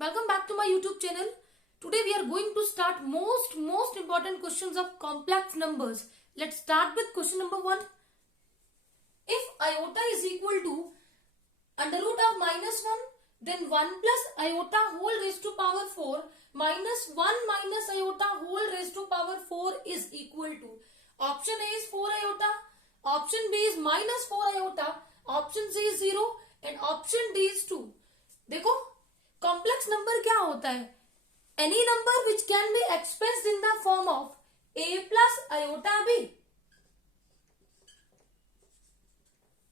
Welcome back to my YouTube channel. Today we are going to start most important questions of complex numbers. Let's start with question number 1. If iota is equal to under root of -1, then 1 plus iota whole raised to power 4 minus 1 minus iota whole raised to power 4 is equal to. Option A is 4 iota, option B is minus 4 iota, option C is 0 and option D is 2. देखो complex number क्या होता है? Any number which can be expressed in the form of a plus iota b,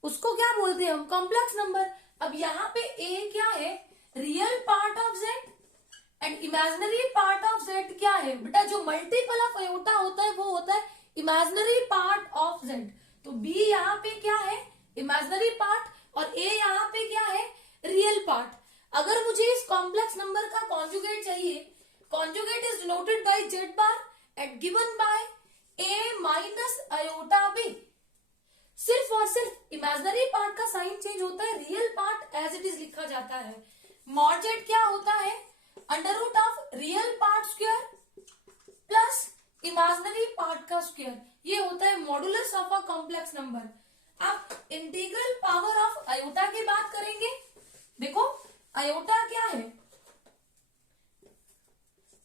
उसको क्या बोलते हैं हम? Complex number. अब यहाँ पे a क्या है? Real part of z and imaginary part of z क्या है बेटा? जो मल्टीपल ऑफ आयोटा होता है वो होता है इमेजिनरी पार्ट ऑफ z. तो b यहाँ पे क्या है? इमेजिनरी पार्ट और a यहाँ पे क्या है? Real part. अगर मुझे इस कॉम्प्लेक्स नंबर का कॉन्जुगेट चाहिए, conjugate is denoted by z bar and given by a minus iota b. सिर्फ और सिर्फ इमेजिनरी पार्ट का साइन चेंज होता है, real part as it is लिखा जाता है. मॉड z क्या होता है? Under root of real part square plus imaginary part का स्क्वायर. ये होता है modulus of a complex number. अब इंटीग्रल पावर ऑफ आयोटा की बात करेंगे. देखो आयोटा क्या है?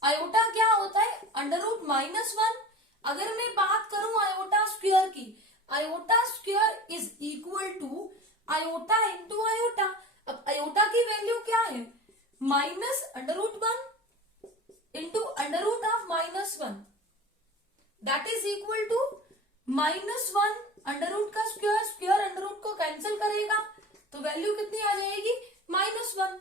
आयोटा क्या होता है? Under root -1. अगर मैं बात करूं आयोटा स्क्वायर की, iota square is equal to iota into iota. अब आयोटा की वैल्यू क्या है? Minus under root 1 into under root of -1 that is equal to -1 under root का स्क्वायर. स्क्वायर अंडर रूट को कैंसिल करेगा तो वैल्यू कितनी आ जाएगी? -1.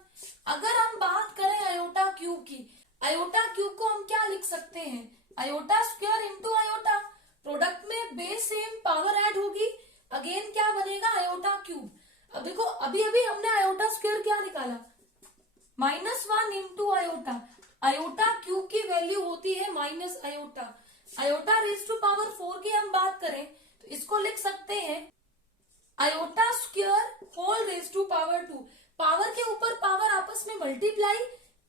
अगर हम बात करें आयोटा क्यूब की, आयोटा क्यूब को हम क्या लिख सकते हैं? Iota square into iota. Product में बेस सेम, पावर ऐड होगी, अगेन क्या बनेगा? Iota cube. अब देखो अभी अभी हमने आयोटा स्क्वायर क्या निकाला? -1 इंटू आयोटा. आयोटा क्यूब की वैल्यू होती है minus iota. Iota raise to power 4 की हम बात करें तो इसको लिख सकते हैं iota square whole raise to power 2. Power के ऊपर पावर आपस में मल्टीप्लाई,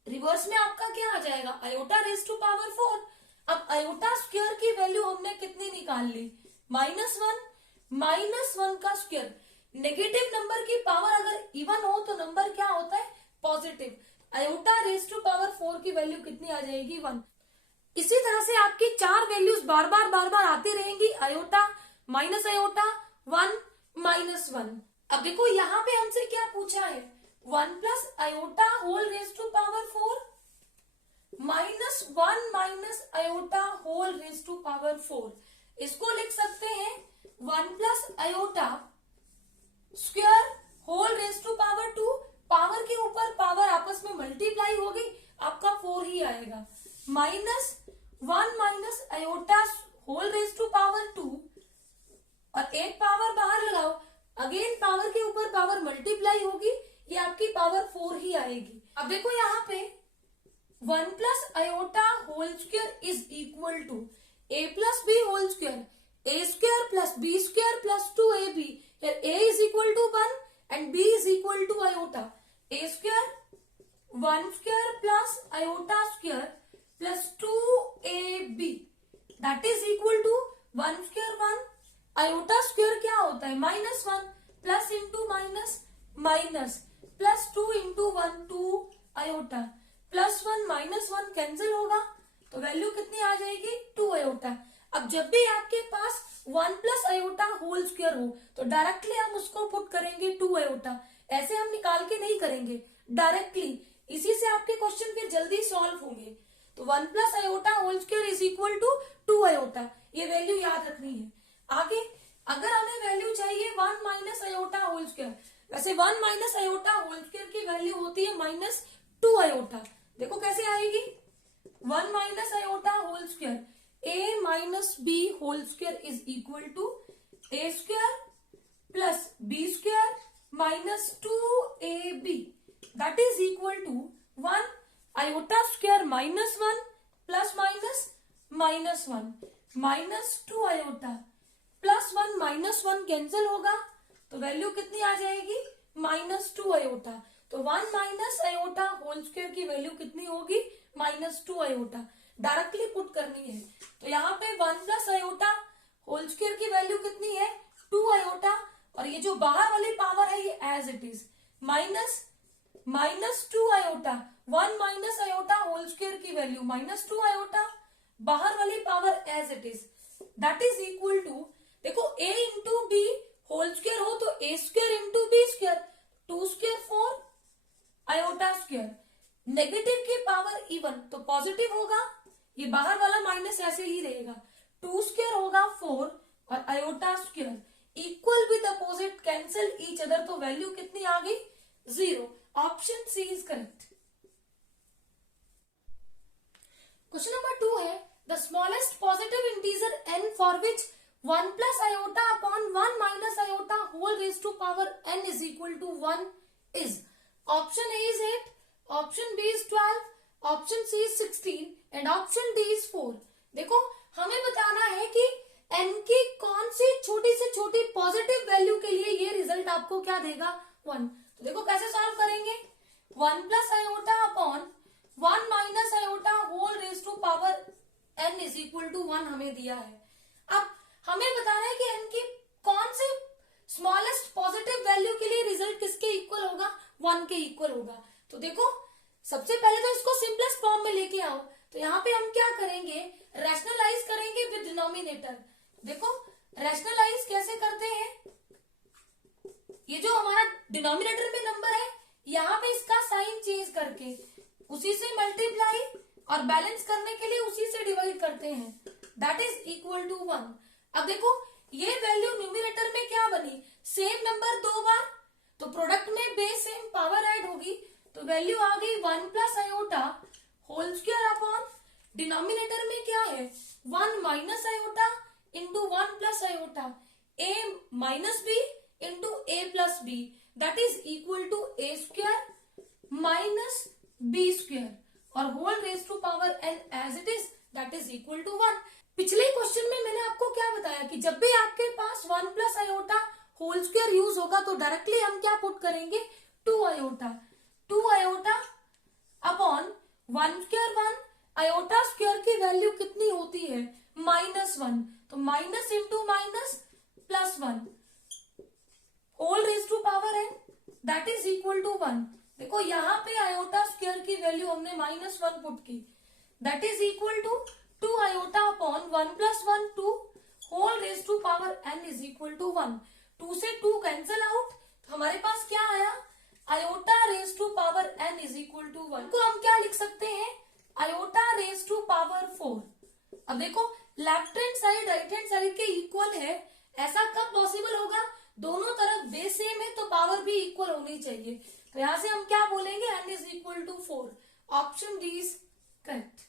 रिवर्स में आपका क्या आ जाएगा? Iota raise to power 4. अब आयोटा स्क्वायर की वैल्यू हमने कितनी निकाल ली? -1. -1 का स्क्वायर. नेगेटिव नंबर की पावर अगर इवन हो तो नंबर क्या होता है? Positive. Iota raise to power 4 की वैल्यू कितनी आ जाएगी? 1. इसी तरह से आपकी 4 वैल्यूज बार बार आती रहेंगी. Iota, minus iota, 1, -1. अब देखो यहाँ पे हमसे क्या पूछा है? 1 plus iota whole raise to power 4 -1 minus iota whole raise to power 4. इसको लिख सकते हैं 1 plus iota square whole raise to power 2. Power के ऊपर पावर आपस में मल्टीप्लाई होगी, आपका 4 ही आएगा. -1 minus iota whole raise to power 2 और एक पावर बाहर लगाओ, अगेन पावर के ऊपर पावर मल्टीप्लाई होगी, ये आपकी पावर 4 ही आएगी. अब देखो यहाँ पे 1 plus iota whole square is equal to a plus B whole square. a square plus b square plus 2ab. a is equal to 1 and b is equal to iota. a square 1 square plus iota square plus 2ab that is equal to 1 square 1. Iota square क्या होता है? -1 plus into minus minus plus 2 into 1 2 iota plus 1 -1 cancel होगा तो value कितनी आ जाएगी? 2 iota. अब जब भी आपके पास 1 प्लस आयोटा होल स्क्वायर हो तो डायरेक्टली हम उसको पुट करेंगे 2 आयोटा. ऐसे हम निकाल के नहीं करेंगे, डायरेक्टली. इसी से आपके क्वेश्चन फिर जल्दी सॉल्व होंगे. तो 1 plus iota whole square is equal to 2 iota. ये वैल्यू याद रखनी है. आगे अगर हमें वैल्यू चाहिए 1 माइनस आयोटा होल स्क्वायर, वैसे 1 माइनस आयोटा होल स्क्वायर की वैल्यू होती है -2 आयोटा. देखो कैसे आएगी? 1 minus iota whole square a minus b whole square is equal to a square plus b square minus 2ab that is equal to 1 iota square -1 plus minus -1 -2 iota plus 1 -1 cancel होगा तो value कितनी आ जाएगी? -2 iota. तो 1 minus iota whole square की value कितनी होगी, -2 iota. Directly put करनी है, तो यहाँ पे 1 प्लस आयोटा होल स्क्वायर की वैल्यू कितनी है, 2 आयोटा, और ये जो बाहर वाली पावर है ये as it is -2 iota. 1 minus iota whole square की वैल्यू -2 आयोटा, बाहर वाली power as it is, that is equal to, देखो a into b whole square हो तो a square into b square, 2 square 4 iota square, negative की power even तो positive होगा, ये बाहर वाला माइनस ऐसे ही रहेगा, 2 स्क्वायर होगा 4 और iota square, equal with opposite cancel each other, तो वैल्यू कितनी आ गई, 0। Option C is correct. Question number 2 है, the smallest positive integer n for which 1 plus iota upon 1 minus iota whole raise to power n is equal to 1 is, option A is 8, option B is 12, option C is 16 and option D is 4। देखो हमें बताना है कि n की कौन सी छोटी से छोटी पॉजिटिव वैल्यू के लिए ये रिजल्ट आपको क्या देगा, 1। तो देखो कैसे सॉल्व करेंगे, 1 plus iota upon 1 minus iota whole raise to power n is equal to 1 हमें दिया है। अब हमें बताना है कि n की कौन सी स्मॉलेस्ट पॉजिटिव वैल्यू के लिए रिजल्ट किसके इक्वल होगा, 1 के इक्वल होगा। तो देखो सबसे पहले तो इसको सिंपलेस्ट फॉर्म में लेके आओ, तो यहाँ पे हम क्या करेंगे, रैशनलाइज करेंगे विद डिनोमिनेटर। देखो रैशनलाइज कैसे करते हैं, ये जो हमारा डिनोमिनेटर में नंबर है यहाँ पे इसका साइन चेंज करके उसी से मल्टीप्लाई और बैलेंस करने के लिए उसी से डिवाइड करते हैं, दैट इज इक्वल टू 1। अब देखो ये वैल्यू न्यूमिनेटर में क्या बनी, सेम नंबर 2 बार, तो प्रोडक्ट में बेस सेम पावर ऐड होगी, तो वैल्यू आ गई 1 plus iota whole square upon denominator में क्या है 1 minus iota into 1 plus iota, a minus B into a plus B, that is equal to a square minus B square और whole raise to power n as it is, that is equal to 1। पिछले question में मैंने आपको क्या बताया कि जब भी आपके पास 1 plus iota whole square use होगा तो डायरेक्टली हम क्या पुट करेंगे, 2 iota upon 1 square 1, iota square की वैल्यू कितनी होती है, -1, तो minus into minus plus 1 whole raise to power n, that is equal to 1। देखो यहाँ पे आयोटा स्क्वायर की वैल्यू हमने -1 पुट की, that is equal to 2 iota upon 1 plus 1 2 whole raise to power n is equal to 1। 2 से 2 cancel out, तो हमारे पास क्या आया, iota raise to power n is equal to 1 को हम क्या लिख सकते हैं, आयोटा रेज टू पावर 4। अब देखो left hand side right hand side के इक्वल है, ऐसा कब पॉसिबल होगा, दोनों तरफ बेस सेम है तो पावर भी इक्वल होनी चाहिए, तो यहां से हम क्या बोलेंगे, n is equal to 4। Option D is correct.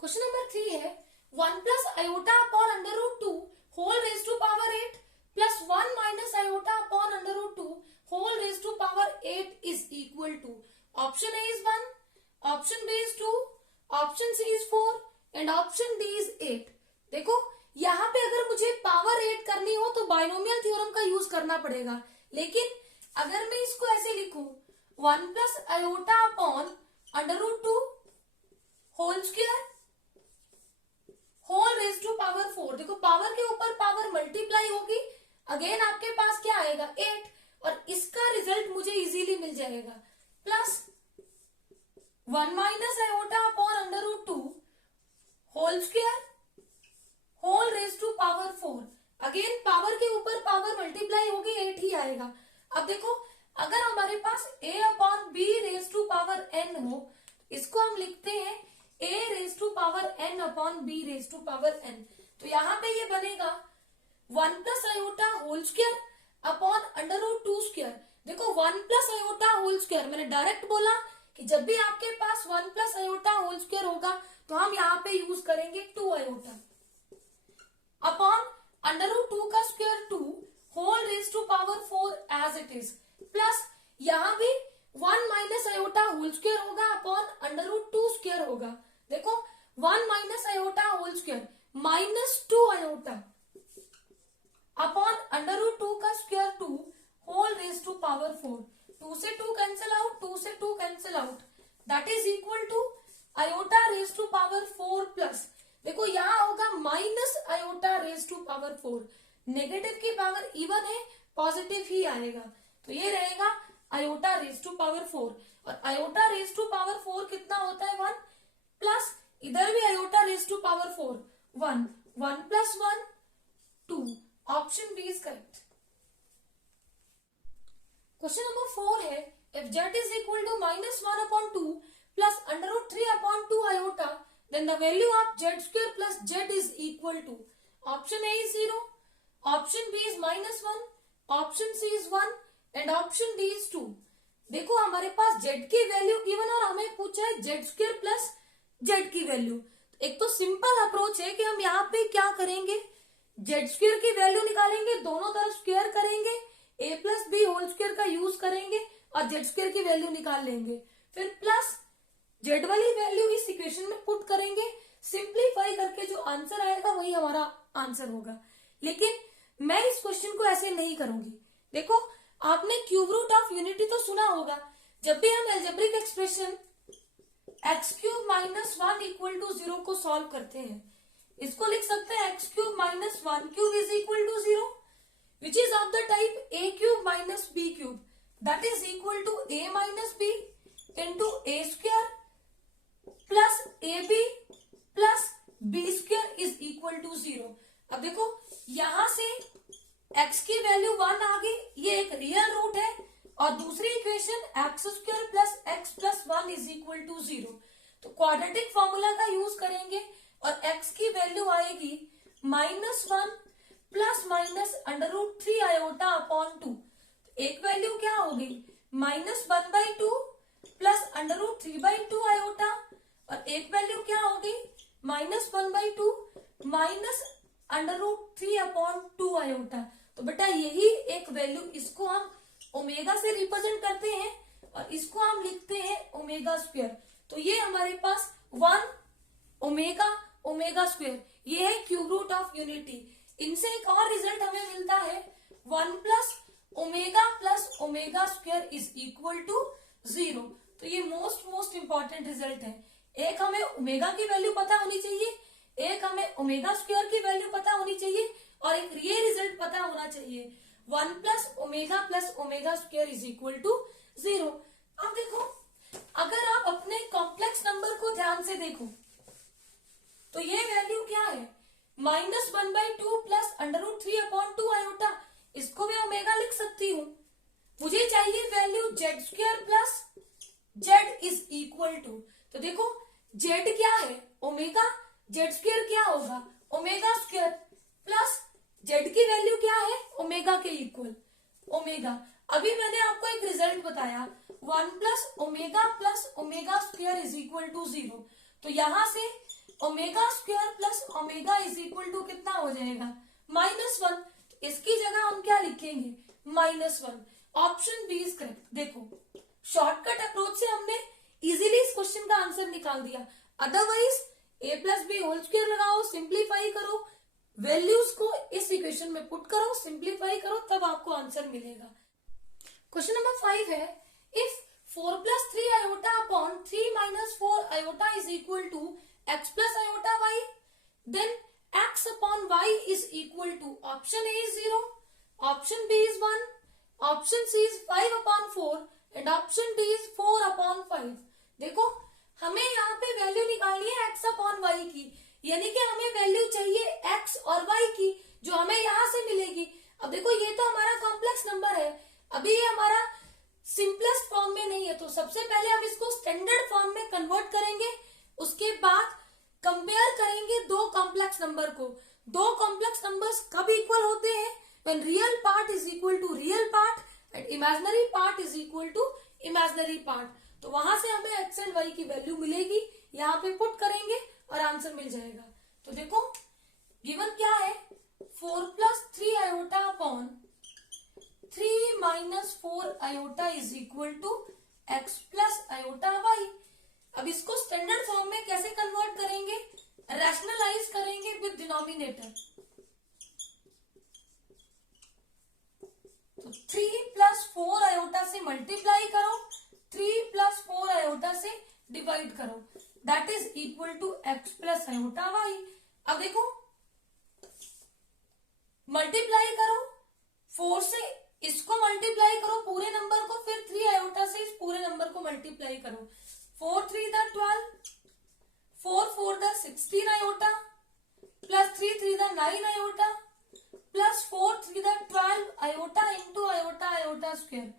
Question number 3 है, 1 plus iota upon under root 2 whole raise to power 8 plus 1 minus iota upon under root 2 whole raise to power 8 is equal to, option A is 1, option B is 2, option C is 4 and option D is 8। देखो यहाँ पे अगर मुझे power 8 करनी हो तो binomial theorem का use करना पड़ेगा, लेकिन अगर मैं इसको ऐसे लिखूं 1 plus iota upon under root 2 whole square whole raise to power 4, देखो पावर के ऊपर पावर मल्टीप्लाई होगी, अगेन आपके पास क्या आएगा 8 और इसका रिजल्ट मुझे इजीली मिल जाएगा, plus 1 minus iota upon under root 2 whole square whole raise to power 4, again power के ऊपर पावर मल्टीप्लाई होगी 8 ही आएगा। अब देखो अगर हमारे पास a upon b raise to power n हो, इसको हम लिखते हैं a raise to power n upon b raise to power n, तो यहाँ पे ये बनेगा 1 plus iota whole square upon under root 2 square. देखो 1 प्लस आयोटा होल स्क्वायर, मैंने डायरेक्ट बोला कि जब भी आपके पास 1 प्लस आयोटा होल स्क्वायर होगा तो हम यहाँ पे यूज करेंगे 2 आयोटा अपॉन अंडर रूट 2 का square 2 whole raise to power 4 as it is, plus यहाँ भी 1 माइनस आयोटा होल स्क्वायर होगा अपॉन अंडर रूट 2 स्क्वायर होगा। देखो 1 minus iota whole square -2 iota upon under root 2 का square 2 whole raise to power 4। 2 से 2 cancel out, 2 से 2 cancel out, that is equal to iota raise to power 4 plus, देखो यहाँ होगा minus iota raise to power 4। Negative की power even है, positive ही आएगा, तो ये रहेगा आयोटा रेज टू पावर 4। और आयोटा रेज टू पावर 4 कितना होता है 1 प्लस, इधर भी iota raise to power 4 1, 1 plus 1 2, option B is correct. Question number 4 है, if z is equal to -1/2 प्लस √3/2 iota, then the value of z square plus z is equal to, option A is 0, option B is -1, option C is 1 and option D is 2। देखो हमारे पास z की value given और हमें पूछा है z square plus z की value. एक तो सिंपल अप्रोच है कि हम यहाँ पे क्या करेंगे, z स्क्वायर की वैल्यू निकालेंगे, दोनों तरफ स्क्वायर करेंगे, a plus B whole square का यूज करेंगे और z स्क्वायर की वैल्यू निकाल लेंगे, फिर प्लस z वाली वैल्यू इस इक्वेशन में पुट करेंगे, सिंप्लीफाई करके जो आंसर आएगा वही हमारा आंसर होगा। लेकिन मैं इस क्वेश्चन को ऐसे नहीं करूंगी। देखो आपने क्यूब रूट ऑफ यूनिटी तो सुना होगा, जब भी हम algebraic expression x cube minus 1 equal to 0 को सॉल्व करते हैं, इसको लिख सकते हैं x cube minus 1 cube is equal to 0 which is of the type a cube minus b cube, that is equal to a minus B into a square plus a b plus b square is equal to 0। अब देखो यहां से x की value 1 आ गई, ये एक real root है, और दूसरी equation x square plus x plus 1 is equal to 0। तो क्वाड्रेटिक फॉर्मूला का यूज करेंगे और x की वैल्यू आएगी -1 प्लस माइनस √3 आयोटा अपॉन 2। एक वैल्यू क्या होगी -1/2 प्लस √3/2 आयोटा, और एक वैल्यू क्या होगी -1/2 माइनस √3/2 आयोटा। तो बेटा यही एक वैल्यू, इसको हम ओमेगा से रिप्रेजेंट करते हैं और इसको हम लिखते हैं ओमेगा स्क्वायर। तो ये हमारे पास 1 ओमेगा ओमेगा स्क्वायर, ये है क्यूब रूट ऑफ यूनिटी। इनसे एक और रिजल्ट हमें मिलता है 1 plus omega square is equal to 0। तो ये मोस्ट इंपॉर्टेंट रिजल्ट है। एक हमें ओमेगा की वैल्यू पता होनी चाहिए, एक हमें ओमेगा स्क्वायर की वैल्यू पता होनी चाहिए, और एक ये रिजल्ट पता होना चाहिए 1 plus omega square is equal to 0। अब देखो अगर आप अपने कॉम्प्लेक्स नंबर को ध्यान से देखो तो ये वैल्यू क्या है -1/2 प्लस √3/2 आयोटा, इसको मैं ओमेगा लिख सकती हूँ। मुझे चाहिए value z square plus z is equal to, तो देखो z क्या है ओमेगा, z स्क्वायर क्या होगा ओमेगा स्क्वायर प्लस z की वैल्यू क्या है ओमेगा के इक्वल ओमेगा। अभी मैंने आपको एक रिजल्ट बताया 1 plus omega square is equal to 0। तो यहां से omega square plus omega is equal to कितना हो जाएगा -1। इसकी जगह हम क्या लिखेंगे -1, ऑप्शन बी इज करेक्ट। देखो शॉर्टकट अप्रोच से हमने इजीली इस क्वेश्चन का आंसर निकाल दिया, otherwise a plus B whole square लगाओ, सिंप्लीफाई करो, वैल्यूज को इस इक्वेशन में पुट करो, सिंप्लीफाई करो, तब आपको आंसर मिलेगा। क्वेश्चन नंबर 5 है, if 4 plus 3 iota upon 3 minus 4 iota is equal to x plus iota y, then x upon y is equal to, option A is 0, option B is 1, option C is 5/4 and option D is 4/5। देखो हमें यहाँ पे value निकालनी है x upon y की, यानी कि हमें वैल्यू चाहिए x और y की, जो हमें यहाँ से मिलेगी। अब देखो ये तो हमारा कॉम्प्लेक्स नंबर है, अभी ये हमारा सिंपलेस्ट फॉर्म में नहीं है, तो सबसे पहले हम इसको स्टैंडर्ड फॉर्म में कन्वर्ट करेंगे, उसके बाद कंपेयर करेंगे दो कॉम्प्लेक्स नंबर को। दो कॉम्प्लेक्स नंबर्स कब इक्वल होते हैं, when real part is equal to real part and imaginary part is equal to imaginary part. तो वहां से हमें x एंड y की वैल्यू मिलेगी, यहाँ पे पुट करेंगे और आंसर मिल जाएगा। तो देखो गिवन क्या है 4 plus 3 iota upon 3 minus 4 iota is equal to x plus iota y। अब इसको स्टैंडर्ड फॉर्म में कैसे कन्वर्ट करेंगे, रैशनलाइज करेंगे विद डिनोमिनेटर। तो 3 प्लस 4 आयोटा से मल्टीप्लाई करो, 3 प्लस 4 आयोटा से डिवाइड करो, that is equal to x plus iota y. अब देखो मल्टीप्लाई करो 4 से, इसको मल्टीप्लाई करो पूरे नंबर को, फिर 3 आयोटा से इस पूरे नंबर को मल्टीप्लाई करो। 4 3 the 12, 4 4 the 16 iota, plus 3 3 the 9 iota, plus 4 3 the 12 iota into iota iota square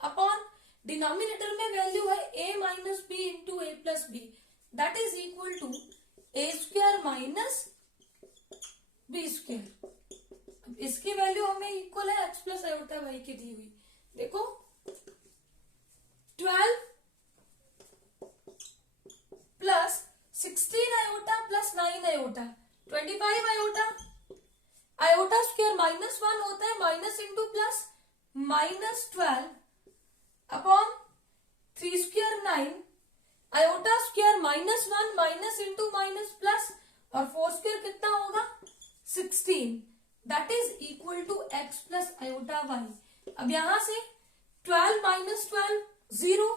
upon denominator में वैल्यू है a minus B into a plus B, that is equal to A square minus B square. इसकी value हमें equal है x plus iota y की दी हुई। देखो 12 plus 16 iota plus 9 iota 25 iota, iota square minus 1 होता है, minus into plus minus 12 upon 3 square 9, iota square minus 1 minus into minus plus, और 4 स्क्वायर कितना होगा 16, that is equal to x plus iota y. अब यहां से 12 माइनस 12 0,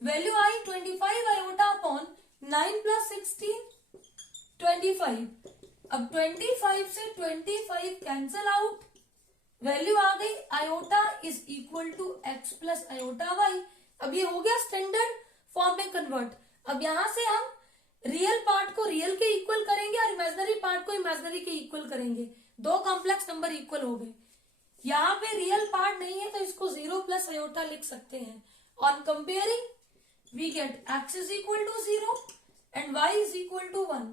वैल्यू आई 25 iota upon 9 plus 16 25। अब 25 से 25 कैंसल आउट, वैल्यू आ गई iota is equal to x plus iota y. अब ये हो गया स्टैंडर्ड फॉर्म में कन्वर्ट। अब यहां से हम रियल पार्ट को रियल के इक्वल करेंगे और इमेजिनरी पार्ट को इमेजिनरी के इक्वल करेंगे, दो कॉम्प्लेक्स नंबर इक्वल हो गए। यहाँ पे रियल पार्ट नहीं है तो इसको 0 प्लस आयोटा लिख सकते हैं। On comparing we get x is equal to 0 and y is equal to 1,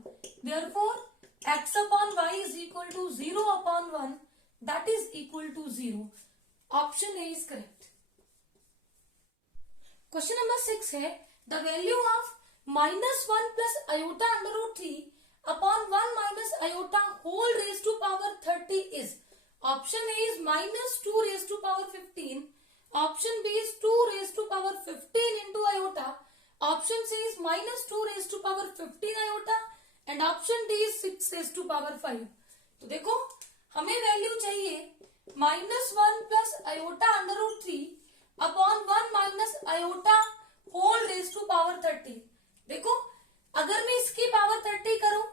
therefore x upon y is equal to 0 upon 1, that is equal to 0। Option A is correct. Question number 6 है the value of -1 plus iota under root 3 upon 1 minus iota whole raise to power 30 is. Option A is -2 raise to power 15, option B is 2 raise to power 15 into iota, option C is -2 raise to power 15 iota and option D is 6 raise to power 5। तो देखो हमें value चाहिए -1 plus iota under root 3 upon 1 minus iota whole raise to power 30। देखो अगर मैं इसकी power 30 करूं,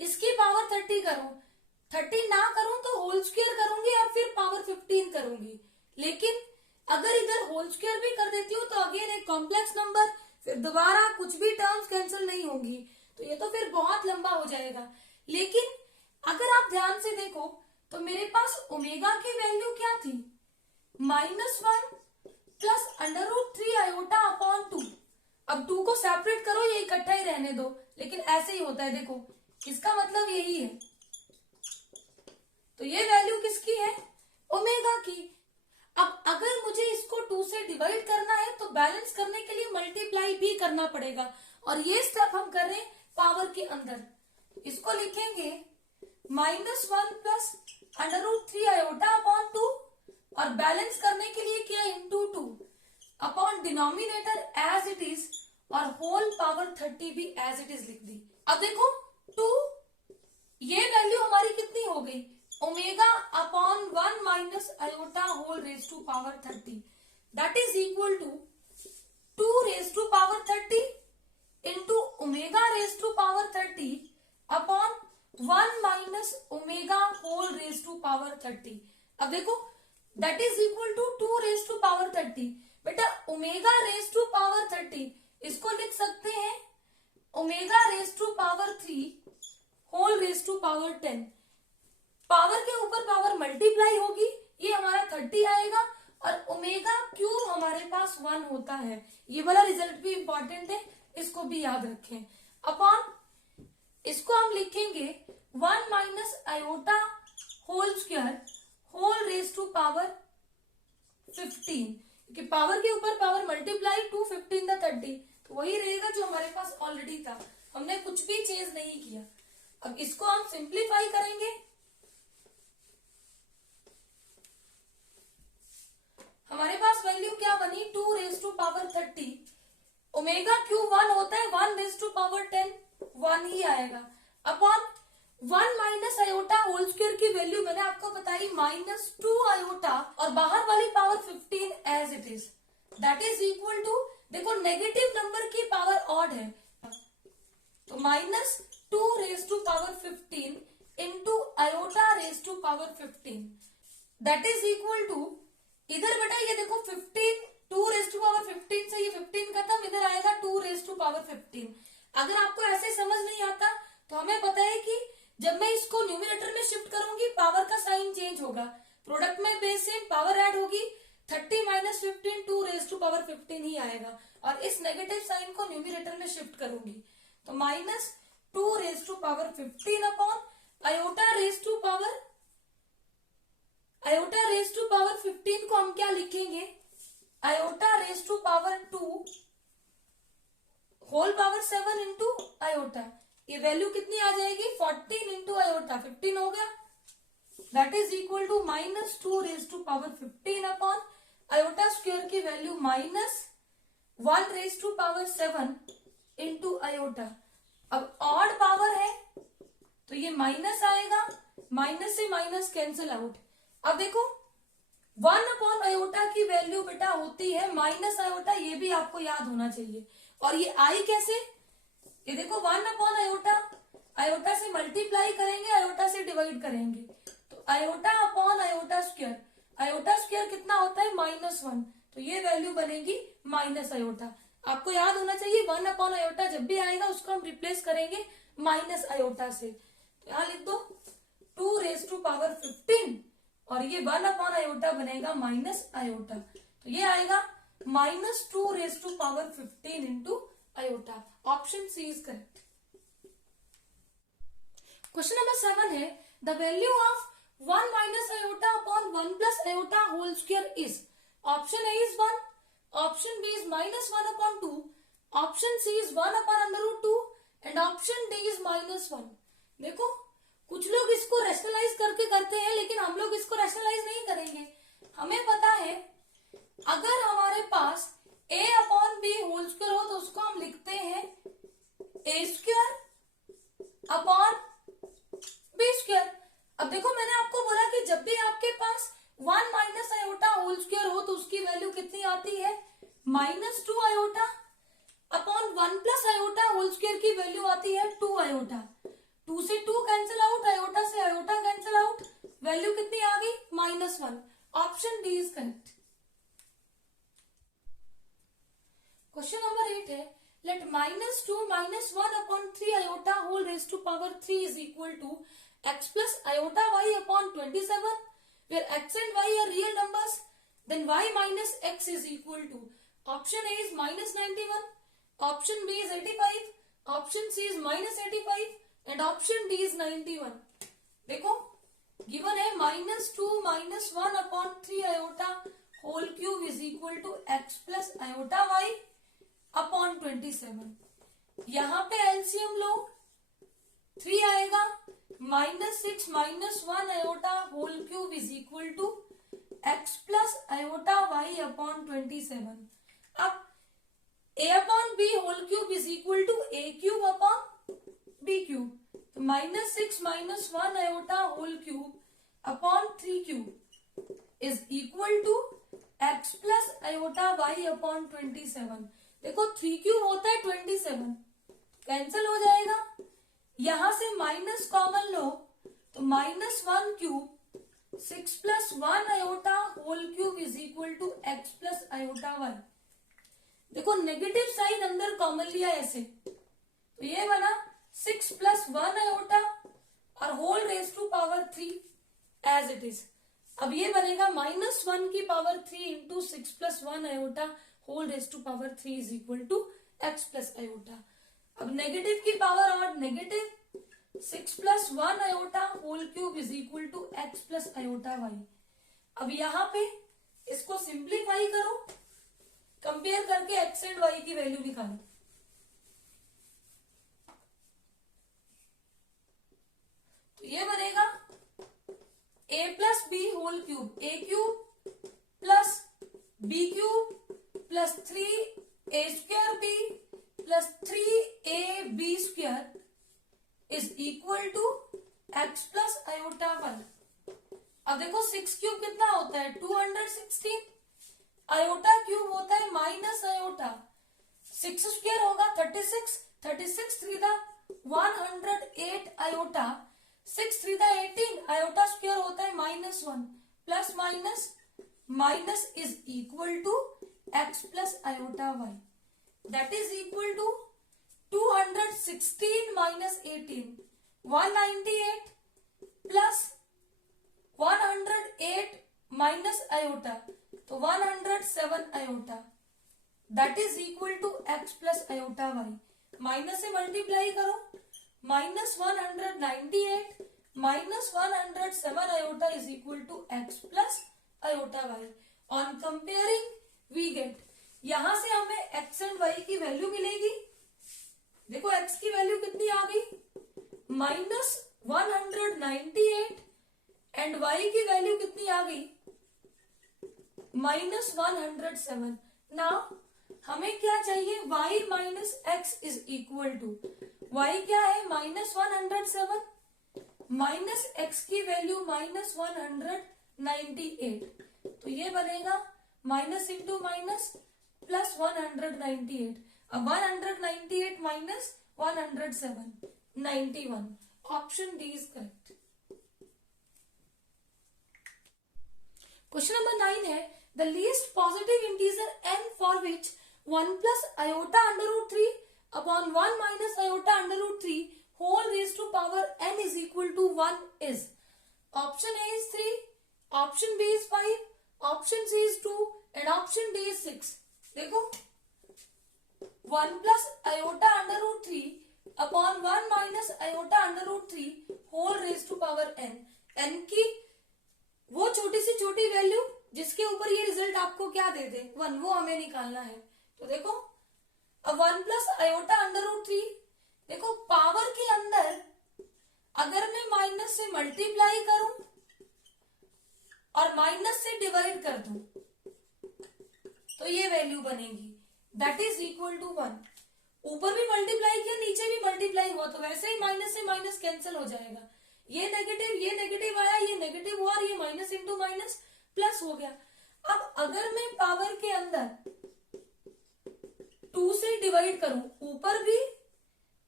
इसकी पावर 30 करूं, 30 ना करूं तो होल स्क्वायर करूंगी और फिर पावर 15 करूंगी। लेकिन अगर इधर होल स्क्वायर भी कर देती हूँ तो अगेन एक कॉम्प्लेक्स नंबर, फिर दोबारा कुछ भी टर्म्स कैंसिल नहीं होंगी, तो ये तो फिर बहुत लंबा हो जाएगा। लेकिन अगर आप ध्यान से देखो तो मेरे पास ओमेगा की वैल्यू क्या थी, -1 plus under root 3 iota upon 2। अब 2 को सेपरेट करो, ये इकट्ठा ही रहने दो, लेकिन ऐसे ही होता है। देखो इसका मतलब यही है, तो ये वैल्यू किसकी है, ओमेगा की। अब अगर मुझे इसको 2 से डिवाइड करना है तो बैलेंस करने के लिए मल्टीप्लाई भी करना पड़ेगा, और ये स्टेप हम कर रहे हैं पावर के अंदर। इसको लिखेंगे -1 plus under root 3 iota upon 2, और बैलेंस करने के लिए किया into 2 upon denominator as it is, और होल पावर 30 भी एज इट इज लिख दी। अब देखो 2, ये वैल्यू हमारी कितनी हो गई, omega upon 1 minus iota whole raise to power 30, that is equal to 2 raise to power 30 into omega raise to power 30 upon 1 minus omega whole raise to power 30। अब देखो that is equal to 2 raise to power 30। बेटा omega raise to power 30 इसको लिख सकते हैं omega raise to power 3 whole raise to power 10। Power के ऊपर power multiply होगी, ये हमारा 30 आएगा, और ओमेगा क्यूब हमारे पास 1 होता है। ये वाला रिजल्ट भी इंपॉर्टेंट है, इसको भी याद रखें। अपॉन इसको हम लिखेंगे 1 minus iota whole square whole raise to power 15, क्योंकि पावर के ऊपर पावर मल्टीप्लाई 2 15 था 30, तो वही रहेगा जो हमारे पास ऑलरेडी था, हमने कुछ भी चेंज नहीं किया। अब इसको हम सिंप्लीफाई करेंगे, हमारे पास वैल्यू क्या बनी 2 raise to power 30, omega cube 1 होता है, 1 रेज टू पावर 10 1 ही आएगा, upon 1 minus iota whole square की वैल्यू मैंने आपको बताई -2 आयोटा और बाहर वाली power 15 as it is, that is equal to, देखो नेगेटिव नंबर की पावर ऑड है तो -2 raise to power 15 into iota raise to power 15, that is equal to, इधर बेटा ये देखो 15, 2 रेज टू पावर 15 से ये 15 खत्म, इधर आएगा 2 रेज टू पावर 15। अगर आपको ऐसे समझ नहीं आता तो हमें पता है कि जब मैं इसको न्यूमरेटर में शिफ्ट करूंगी पावर का साइन चेंज होगा, प्रोडक्ट में बेस सेम, पावर ऐड होगी, 30 माइनस 15 2 रेज टू पावर 15 ही आएगा और इस नेगेटिव साइन को न्यूमरेटर में शिफ्ट करूंगी तो -2 raise to power 15 upon iota raise to power 15 को हम क्या लिखेंगे, iota raise to power 2 whole power 7 into iota, ये वैल्यू कितनी आ जाएगी 14 इंटू आयोटा 15 हो गया, that is equal to -2 raise to power 15 upon iota square की value -1 raise to power 7 into iota. अब ऑड पावर है तो ये माइनस आएगा, माइनस से माइनस कैंसिल आउट। अब देखो 1 अपॉन आयोटा की वैल्यू बेटा होती है माइनस आयोटा, ये भी आपको याद होना चाहिए। और ये आई कैसे, ये देखो 1 अपॉन आयोटा, आयोटा से मल्टीप्लाई करेंगे, आयोटा से डिवाइड करेंगे तो iota upon iota square, iota square कितना होता है -1, तो ये वैल्यू बनेगी माइनस आयोटा। आपको याद होना चाहिए 1 अपॉन आयोटा जब भी आएगा उसको हम रिप्लेस करेंगे माइनस आयोटा से, तो यहां लिख दो 2 रेज टू पावर 15 और ये 1 अपॉन आयोटा बनेगा माइनस आयोटा, तो ये आएगा -2 raise to power 15 into iota. Option C is correct. Question number 7 है the value of 1 minus iota upon 1 plus iota whole square is, option A is 1, option B is -1 upon 2, option C is 1 upon √2 and option D is -1। देखो कुछ लोग इसको rationalise करके करते हैं लेकिन हम लोग इसको रैशनलाइज नहीं करेंगे। हमें पता है अगर हमारे पास a upon B whole square हो तो उसको हम लिखते हैं A square upon B square. अब देखो मैंने आपको बोला कि जब भी आपके पास 1 माइनस आयोटा होल स्क्वायर हो तो उसकी वैल्यू कितनी आती है -2 iota upon 1 plus iota whole square की वैल्यू आती है 2 आयोटा, 2 से 2 कैंसिल आउट, आयोटा से आयोटा कैंसिल आउट, वैल्यू कितनी आ गई -1। Option D is correct. Question number 8 है let -2 -1 upon 3 iota whole raise to power 3 is equal to x plus iota y upon 27 where x and y are real numbers then y minus x is equal to, option A is -91, option B is 85, option C is -85 and option D is 91। देखो given है -2 -1 upon 3 iota whole cube is equal to x plus iota y upon 27। यहां पे LCM लो 3 आएगा, -6 -1 iota whole cube is equal to x plus iota y upon 27। अब a upon b whole cube is equal to a cube upon b cube, तो -6 -1 iota whole cube upon 3 cube is equal to x plus iota y upon 27। देखो 3 cube होता है 27, cancel हो जाएगा, यहां से minus common लो तो -1 cube 6 plus 1 iota whole cube is equal to x plus iota y। देखो नेगेटिव साइन अंदर कॉमन लिया ऐसे, तो ये बना 6 प्लस 1 आयोटा और whole raise to power 3 as it is. अब ये बनेगा -1 की power 3 into 6 plus 1 iota whole raise to power 3 is equal to x plus iota. अब नेगेटिव की पावर और negative 6 plus 1 iota whole cube is equal to x plus iota y। अब यहां पे इसको सिंप्लीफाई करो, कंपेयर करके x एंड y की वैल्यू निकालो। तो ये बनेगा a plus B whole cube, a cube plus B cube plus 3a square B plus 3ab square is equal to x plus iota y. अब देखो 6 क्यूब कितना होता है 216, आयोटा क्यूब होता है माइनस आयोटा, 6 स्क्वायर होगा 36, 36 3 दा 108 आयोटा, 6 3 दा 18, आयोटा स्क्वायर होता है -1, plus minus minus is equal to x plus iota y, that is equal to 216 minus 18 198 plus 108 minus iota तो 107 iota, that is equal to x plus iota y. Minus से multiply करो, minus 198 minus 107 iota is equal to x plus iota y. On comparing we get, यहां से हमें x and y की value मिलेगी। देखो x की वैल्यू कितनी आ गई -198 एंड वाई की वैल्यू कितनी आ गई -107। नाउ हमें क्या चाहिए y minus x is equal to, y क्या है -107 माइनस एक्स की वैल्यू -198, तो ये बनेगा माइनस इंटू माइनस प्लस 198। अब 198 minus 107 91, option D is correct. Question number 9 है the least positive integer n for which 1 plus iota under root 3 upon 1 minus iota under root 3 whole raise to power n is equal to 1 is. Option A is 3, option B is 5, option C is 2 and option D is 6। देखो 1 plus iota under root 3 upon 1 minus iota under root 3 whole raise to power n, n की वो छोटी से छोटी value जिसके ऊपर ये result आपको क्या दे दे 1, वो हमें निकालना है। तो देखो अब 1 प्लस आयोटा अंडर रूट 3, देखो पावर के अंदर अगर मैं माइनस से मल्टीप्लाई करूं और माइनस से डिवाइड कर दूं तो ये वैल्यू बनेगी, दैट इज इक्वल टू 1। ऊपर भी मल्टीप्लाई किया नीचे भी मल्टीप्लाई हुआ तो वैसे ही माइनस से माइनस कैंसिल हो जाएगा, ये नेगेटिव आया, ये नेगेटिव हुआ और ये माइनस इंटू माइनस प्लस हो गया। अब अगर मैं पावर के अंदर 2 से डिवाइड करूं ऊपर भी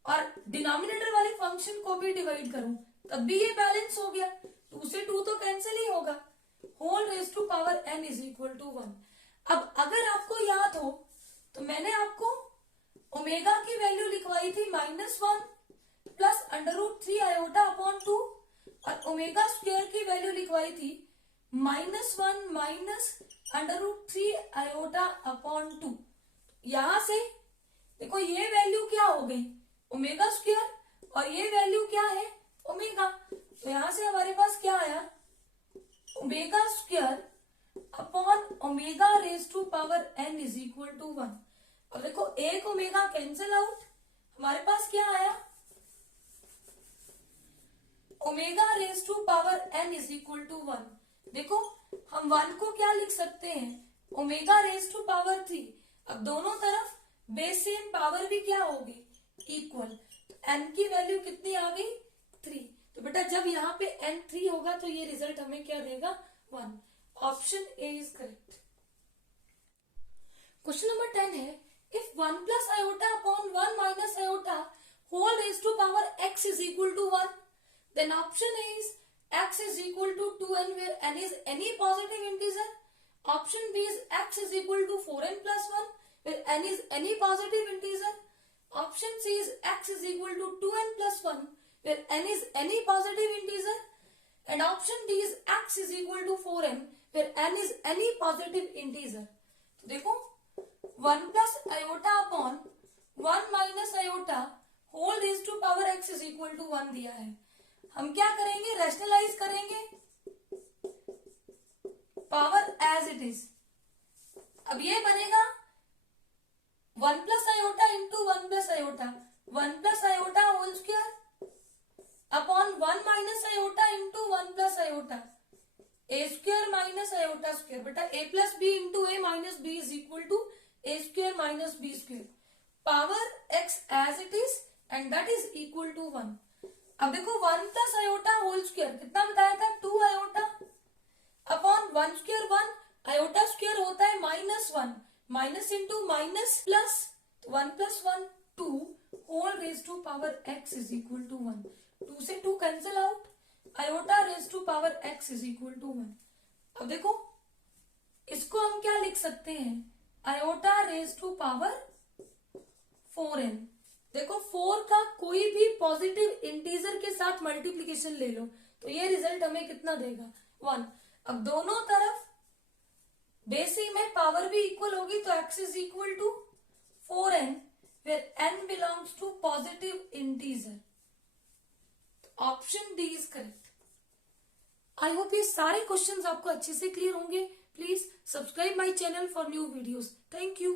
और डिनोमिनेटर वाले फंक्शन को भी डिवाइड करूं तब भी ये बैलेंस हो गया, 2 से 2 तो कैंसिल ही होगा, whole raise to power n is equal to 1। अब अगर आपको याद हो तो मैंने आपको ओमेगा की वैल्यू लिखवाई थी -1 plus under root 3 iota upon 2 और ओमेगा स्क्वायर की वैल्यू लिखवाई थी -1 minus under root 3 iota upon 2। यहां से देखो ये वैल्यू क्या हो गई ओमेगा स्क्वायर और ये वैल्यू क्या है ओमेगा, तो यहां से हमारे पास क्या आया omega square upon omega raise to power n is equal to 1। अब देखो एक ओमेगा कैंसिल आउट, हमारे पास क्या आया omega raise to power n is equal to 1। देखो हम 1 को क्या लिख सकते हैं ओमेगा रेज टू पावर 3। अब दोनों तरफ बेस सेम पावर भी क्या होगी इक्वल, n की वैल्यू कितनी आ गई 3। तो बेटा जब यहाँ पे n 3 होगा तो ये रिजल्ट हमें क्या देगा 1, option A is correct. Question number 10 है if 1 plus iota upon 1 minus iota whole raise to power x is equal to 1, then option A is x is equal to 2n where n is any positive integer. Option B is x is equal to 4n plus 1 where n is any positive integer. Option C is x is equal to 2n plus 1 where n is any positive integer. And option D is x is equal to 4n where n is any positive integer. तो देखो 1 plus iota upon 1 minus iota whole raised to power x is equal to 1 दिया है। हम क्या करेंगे rationalise करेंगे power as it is. अब ये बनेगा 1 plus iota into 1 plus iota, 1 plus iota whole square upon 1 minus iota into 1 plus iota, A square minus iota square. बेटा A plus B into A minus B is equal to A square minus B square, power X as it is and that is equal to 1। अब देखो 1 plus iota whole square कितना बताया था 2 iota upon 1 square 1 iota square होता है -1 minus into minus plus 1 plus 1 2 whole raise to power x is equal to 1 2 से 2 cancel out iota raise to power x is equal to 1। अब देखो इसको हम क्या लिख सकते हैं iota raise to power 4n। देखो 4 का कोई भी पॉजिटिव इंटीजर के साथ मल्टीप्लीकेशन ले लो तो ये रिजल्ट हमें कितना देगा 1। अब दोनों तरफ बेसिक में पावर भी इक्वल होगी तो x is equal to 4n where n belongs to positive integer. Option D is correct. I hope ये सारे क्वेश्चंस आपको अच्छे से क्लियर होंगे। Please subscribe my channel for new videos. Thank you.